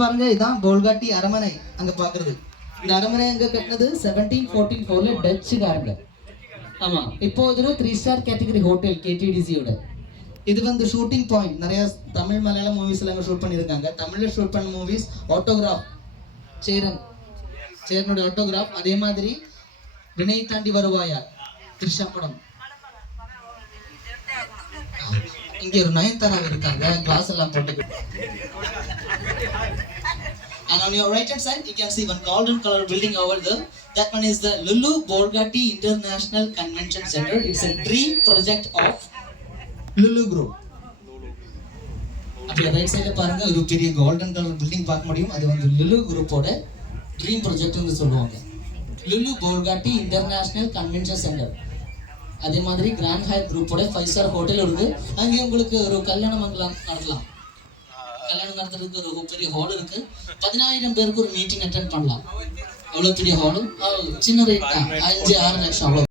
பாருங்க இதான் போல்காட்டி அரமனை அங்க பாக்குறது. இந்த அரமனை அங்க கட்டினது 1744ல டச்சுக்காரங்க. ஆமா, இப்போ இது 3-star கேட்டகரி ஹோட்டல் கேடிடிசியோட. இது வந்து ஷூட்டிங் பாயிண்ட். நிறைய தமிழ் மலையாளம் மூவிஸ்ல அங்க ஷூட் பண்ணியிருக்காங்க. தமிழ்ல ஷூட் பண்ண மூவிஸ் ஆட்டோகிராஃப், சேரனோட ஆட்டோகிராஃப். அதே மாதிரி வினய் தாண்டி வருவாயா த்ரிஷா படம். இங்க ஒரு நயன்தாரா இருக்காங்க, கிளாஸ் எல்லாம் போட்டு. And on your right hand side, you can see one golden color building over there. That one is the Lulu Bolgatti International Convention Center. It's a dream project of Lulu Group. அப்படியே right சைடுல பாருங்க, ஒரு பெரிய golden colour building பார்க்க முடியும். அது வந்து லுலு குரூப்போட ட்ரீம் ப்ராஜெக்ட்னு சொல்லுவாங்க. Lulu Bolgatty international convention centre. அதே மாதிரி கிராண்ட் ஹைட் குரூப்போட 5-star ஹோட்டல் இருக்கு. அங்கே உங்களுக்கு ஒரு கல்யாணம் நடத்தலாம். கல்யாணம் நடத்துறதுக்கு ஒரு பெரிய ஹால் இருக்கு. 10,000 பேருக்கு ஒரு மீட்டிங் அட்டென்ட் பண்ணலாம். அவ்வளோ பெரிய ஹாலு. சின்ன ரேட் தான், 5-6 லட்சம் அவ்வளோ.